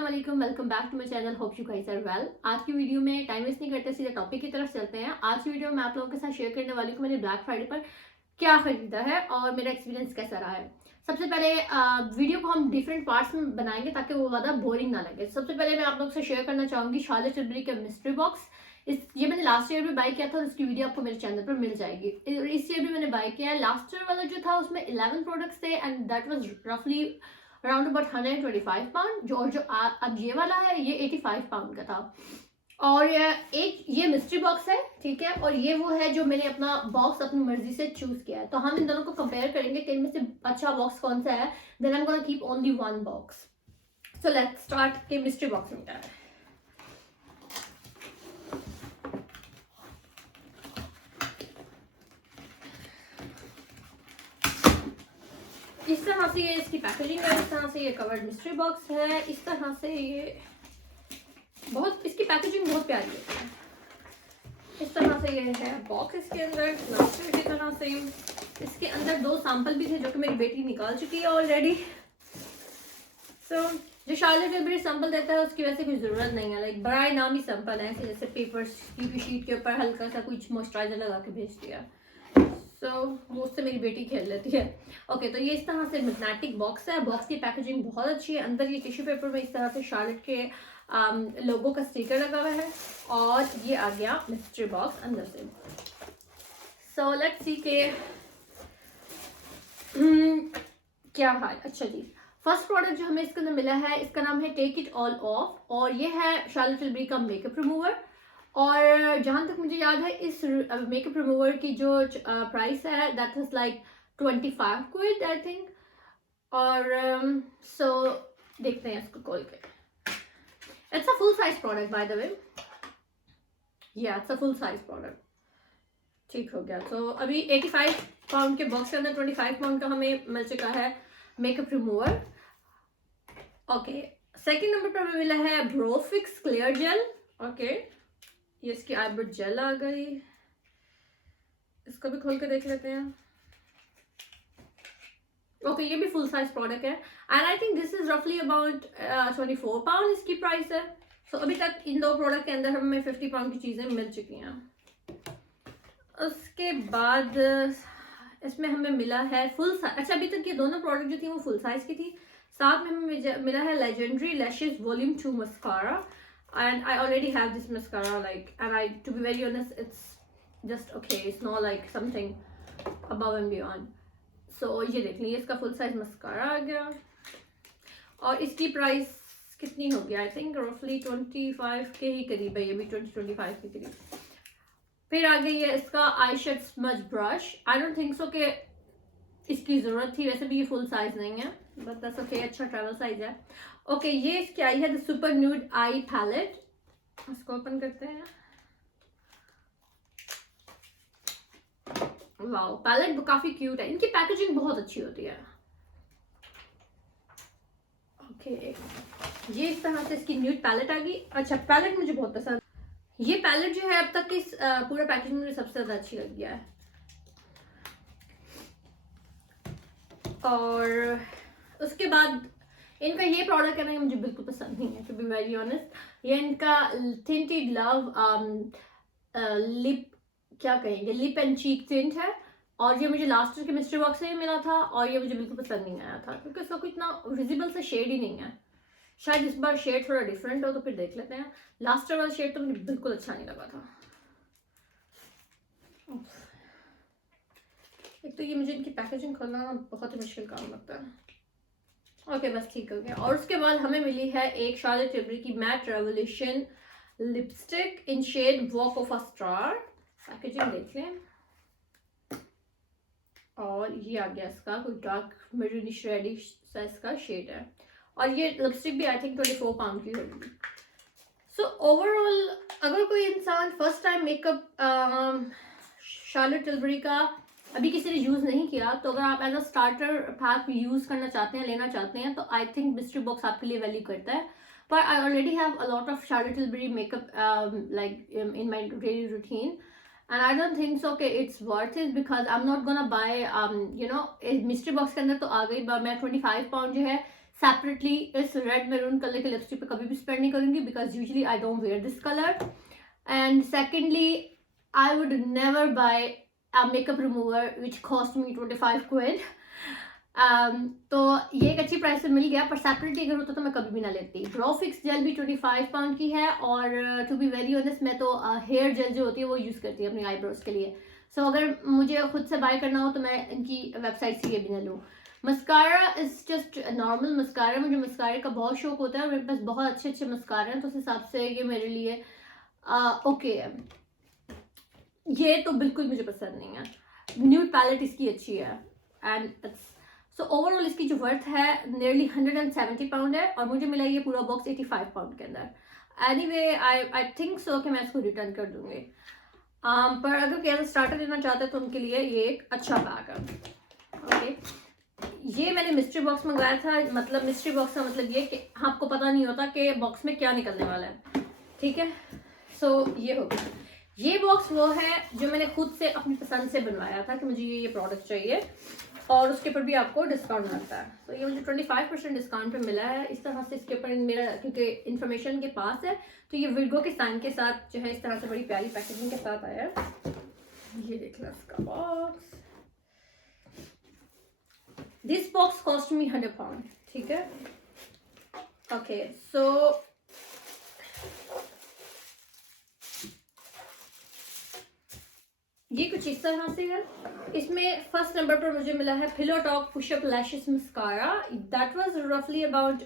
अस्सलाम वालेकुम, welcome back to my channel. Hope you guys are well. आज की वीडियो में टाइम वेस्ट नहीं करते, सीधे टॉपिक की तरफ चलते हैं। आज की वीडियो में आप लोगों के साथ शेयर करने वाली हूँ मैंने ब्लैक फ्राइडे पर क्या खरीदा है और मेरा एक्सपीरियंस कैसा रहा है। सबसे पहले वीडियो को हम डिफरेंट पार्ट्स में बनाएंगे ताकि वो ज़्यादा बोरिंग ना लगे। सबसे पहले मैं आप लोगों से शेयर करना चाहूँगी शार्लेट टिल्बरी का मिस्ट्री बॉक्स। ये मैंने लास्ट ईयर भी बाय किया था और इसकी वीडियो आपको मेरे चैनल पर मिल जाएगी। इस ईयर भी मैंने बाय किया है। लास्ट ईयर वाला जो था उसमें 11 प्रोडक्ट्स थे एंड दैट वाज रफली अराउंड अबाउट 125 पाउंड। जो अब ये वाला है ये 85 पाउंड का था। और एक ये मिस्ट्री बॉक्स है, ठीक है, और ये वो है जो मैंने अपना बॉक्स अपनी मर्जी से चूज किया है। तो हम इन दोनों को कंपेयर करेंगे कि इनमें से अच्छा बॉक्स कौन सा है। Then I am gonna keep only one box. So let's start के मिस्ट्री बॉक्स में क्या है। इस तरह से ये इसकी पैकेजिंग है, इस तरह से ये कवर्ड मिस्ट्री बॉक्स है, इस तरह से ये बहुत इसकी पैकेजिंग बहुत प्यारी है। इस तरह से ये है बॉक्स। इसके अंदर की तरह से इसके अंदर 2 सैंपल भी थे जो कि मेरी बेटी निकाल चुकी है ऑलरेडी। सो जो शार्लेट टिल्बरी सैंपल देता है उसकी वैसे कोई ज़रूरत नहीं है, लाइक बड़ा नाम ही सैंपल है, जैसे पेपर की शीट के ऊपर हल्का सा कुछ मॉइस्चराइजर लगा के भेज दिया। वो उससे मेरी बेटी खेल लेती है। ओके, तो ये इस तरह से मैग्नेटिक बॉक्स है। बॉक्स की पैकेजिंग बहुत अच्छी है। अंदर ये टिश्यू पेपर में इस तरह से शार्लेट के लोगो का स्टिकर लगा हुआ है और ये आ गया मिस्ट्री बॉक्स अंदर से। सो लेट्स सी के क्या है। अच्छा जी, फर्स्ट प्रोडक्ट जो हमें इसके अंदर मिला है इसका नाम है टेक इट ऑल ऑफ और ये है शार्लेट टिल्बरी का मेकअप रिमूवर। और जहाँ तक मुझे याद है इस मेकअप रिमूवर की जो प्राइस है that was like 25 quid I think. और सो देखते हैं इसको खोल के। It's a full size product by the way. या it's a full size product. ठीक हो गया। तो अभी 85 पाउंड के बॉक्स के अंदर 25 पाउंड का हमें मिल चुका है makeup remover. Okay, second number पर हमें मिला है brow fix clear gel. Okay, ये इसकी आईब्रो जेल आ गई। इसको भी खोल के देख लेते हैं। ओके, ये भी फुल साइज प्रोडक्ट है and I think this is रफली अबाउट 24 पाउंड इसकी प्राइस है। सो अभी तक इन 2 प्रोडक्ट के अंदर हमें 50 पाउंड की चीजें मिल चुकी हैं। उसके बाद इसमें हमें मिला है फुल साइज। अच्छा, अभी तक ये दोनों प्रोडक्ट जो थी वो फुल साइज की थी। साथ में हमें मिला है legendary lashes volume 2 mascara and I already have this mascara, like, and I, to be very honest, it's just okay, it's not like something above and beyond. So ये देख लीजिए, इसका फुल साइज मस्कारा आ गया और इसकी price कितनी होगी, I think रफली 25 के ही करीब है। ये भी 20-25 के करीब। फिर आ गई है इसका eye shade smudge brush. I don't think so कि इसकी ज़रूरत थी, वैसे भी ये फुल साइज नहीं है, बट दैट्स ओके, अच्छा ट्रैवल साइज है। ओके, ये इसकी आई है the super nude eye palette. इसको ओपन करते हैं। वाओ, पैलेट काफी क्यूट है। इनकी पैकेजिंग बहुत अच्छी होती है। ओके, ये इस तरह से इसकी न्यूड पैलेट आ गई। अच्छा, पैलेट मुझे बहुत पसंद। ये पैलेट जो है अब तक इस पूरा पैकेजिंग में मुझे सबसे ज्यादा अच्छी लग गया है। और उसके बाद इनका ये प्रोडक्ट है ना, मुझे बिल्कुल पसंद नहीं है, टू बी वेरी ऑनेस्ट। ये इनका थिंटेड लव लिप, क्या कहेंगे, लिप एंड चीक टिंट है और ये मुझे लास्ट ईयर के मिस्ट्री बॉक्स से ही मिला था और ये मुझे बिल्कुल पसंद नहीं आया था क्योंकि इसका कोई इतना विजिबल सा शेड ही नहीं है। शायद इस बार शेड थोड़ा डिफरेंट हो तो फिर देख लेते हैं। लास्ट ईयर वाला शेड तो मुझे बिल्कुल अच्छा नहीं लगा था। एक तो ये मुझे इनकी पैकेजिंग खोलना बहुत ही मुश्किल काम लगता है। ओके, बस ठीक हो गया। और उसके बाद हमें मिली है एक शार्लेट टिल्बरी की matte revolution lipstick in shade walk of a star. Packaging देख लें और ये आ गया इसका कोई डार्क मेरूनिश रेडिश सा इसका शेड है और ये लिपस्टिक भी आई थिंक 24 पाउंड की होगी। सो ओवरऑल अगर कोई इंसान फर्स्ट टाइम मेकअप शार्लेट टिल्बरी का अभी किसी ने यूज़ नहीं किया तो अगर आप as a starter pack use करना चाहते हैं, लेना चाहते हैं, तो आई थिंक मिस्ट्री बॉक्स आपके लिए वैल्यू करता है। पर I already have a lot of Charlotte Tilbury makeup like in my daily routine and I don't think so कि it's worth it because I am not gonna buy you know. Mystery box के अंदर तो आ गई, मैं 25 pound जो है separately इस red maroon colour के लिपस्टिक पे कभी भी स्पेंड नहीं करूंगी because usually I don't wear this colour. And secondly I would never buy a makeup remover which cost me 25 quid. तो ये एक अच्छी प्राइस से मिल गया, पर सेपरेटली अगर होता तो मैं कभी भी ना लेती. ब्रो फिक्स जेल भी 25 पाउंड की है, और टू बी वेरी ऑनेस्ट मैं तो हेयर जेल जो होती है वो यूज़ करती हूँ अपनी आईब्रोज के लिए. सो अगर मुझे खुद से बाय करना हो तो मैं इनकी वेबसाइट से ये भी ना लूँ. Mascara is just normal mascara. मुझे मस्कारे का बहुत शौक होता है और मेरे पास बहुत अच्छे अच्छे मस्कारे हैं, तो उस हिसाब से ये मेरे लिए ओके है. ये तो बिल्कुल मुझे पसंद नहीं है. न्यूड पैलेट इसकी अच्छी है. एंड सो ओवरऑल इसकी जो वर्थ है नियरली 170 पाउंड है, और मुझे मिला ये पूरा बॉक्स 85 पाउंड के अंदर. एनीवे आई थिंक सो कि मैं इसको रिटर्न कर दूंगी. पर अगर केवल स्टार्टर लेना चाहते हैं तो उनके लिए ये एक अच्छा बैग है. ओके, ये मैंने मिस्ट्री बॉक्स मंगवाया था. मतलब मिस्ट्री बॉक्स का मतलब ये कि आपको पता नहीं होता कि बॉक्स में क्या निकलने वाला है. ठीक है, सो ये हो गया. ये बॉक्स वो है जो मैंने खुद से अपनी पसंद से बनवाया था कि मुझे ये प्रोडक्ट चाहिए, और उसके ऊपर भी आपको डिस्काउंट मिलता है. तो ये मुझे 25% डिस्काउंट पे मिला है. इस तरह से इसके ऊपर मेरा क्योंकि इन्फॉर्मेशन के पास है तो ये विर्गो के साइन के साथ जो है इस तरह से बड़ी प्यारी पैकेजिंग के साथ आया है. ये देख लो इसका box. This box cost me 100 pound. ठीक है, ओके. सो ये कुछ इस तरह से है. इसमें फर्स्ट नंबर पर मुझे मिला है pillow talk pushup lashes mascara. That was रफली अबाउट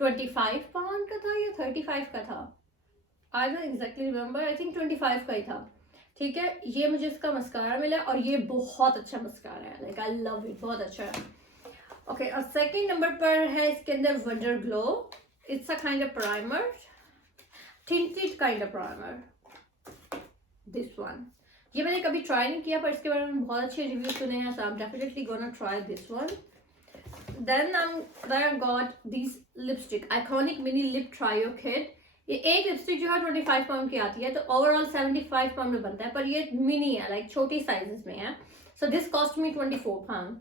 25 पाउंड का था या 35 का था. I don't exactly remember. I think 25 का ही था. ठीक है, ये मुझे इसका मस्कारा मिला और ये बहुत अच्छा मस्कारा है. लाइक आई लव इट, बहुत अच्छा है. ओके, और सेकेंड नंबर पर है इसके अंदर wonder glow. It's a kind of primer, tinted kind of primer. This one ये मैंने कभी ट्राई नहीं किया, पर इसके बारे में बहुत अच्छे रिव्यू सुने हैं, so I'm definitely gonna try this one. Then I got these lipstick, iconic mini lip trio kit. ये एक लिपस्टिक जो है 25 पाउंड की आती है, तो ओवरऑल 75 पाउंड में बनता है, पर ये मिनी है, लाइक छोटी साइजेस में है. So this cost me 24 pound.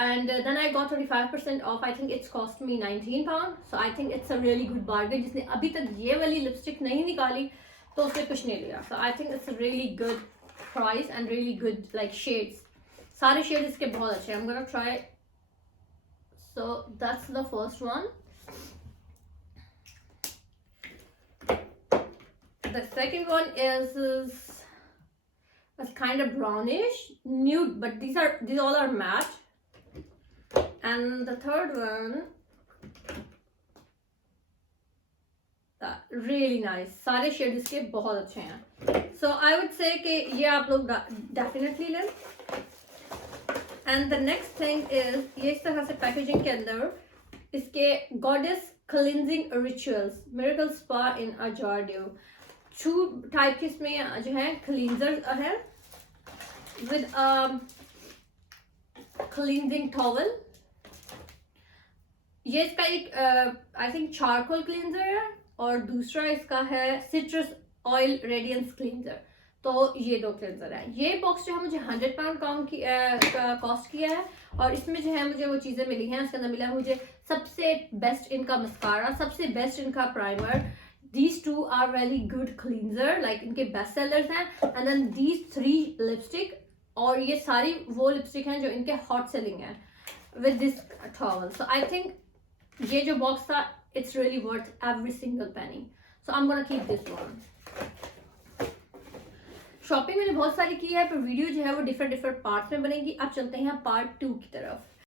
And then I got 25% off. I think it's cost me 19 pound. So I think it's a really good bargain. जिसने अभी तक ये वाली लिपस्टिक नहीं निकाली तो उसने कुछ नहीं लिया. So I think it's a really good price and really good like shades. सारे shades इसके बहुत अच्छे हैं. I'm gonna try. So that's the first one. The second one is kind of brownish nude, but these all are matte. And the third one, really nice. सारे shade इसके बहुत अच्छे हैं. So I would say कि ये आप लोग definitely लें. And the next thing is ये इस तरह से पैकेजिंग के अंदर इसके goddess cleansing rituals miracle spa in a jar dew. 2 type के इसमें जो है क्लींजर है with a cleansing towel. ये इसका एक आई थिंक चारकोल क्लींजर है, और दूसरा इसका है सिट्रस ऑयल रेडियंस क्लींजर. तो ये 2 क्लींजर है. ये बॉक्स जो है मुझे 100 पाउंड कॉस्ट किया है, और इसमें जो है मुझे वो चीज़ें मिली हैं. उसके अंदर मिला है मुझे सबसे बेस्ट इनका मस्कारा, सबसे बेस्ट इनका primer. These 2 are really good cleanser, like इनके बेस्ट सेलर्स हैं. And then these 3 लिपस्टिक, और ये सारी वो लिपस्टिक हैं जो इनके हॉट सेलिंग है with this towel. So I think ये जो बॉक्स था it's really worth every single penny. So I'm gonna keep this one. Shopping मैंने बहुत सारी की है, पर वीडियो जो है वो डिफरेंट पार्ट्स में बनेगी. अब चलते हैं पार्ट 2 की तरफ.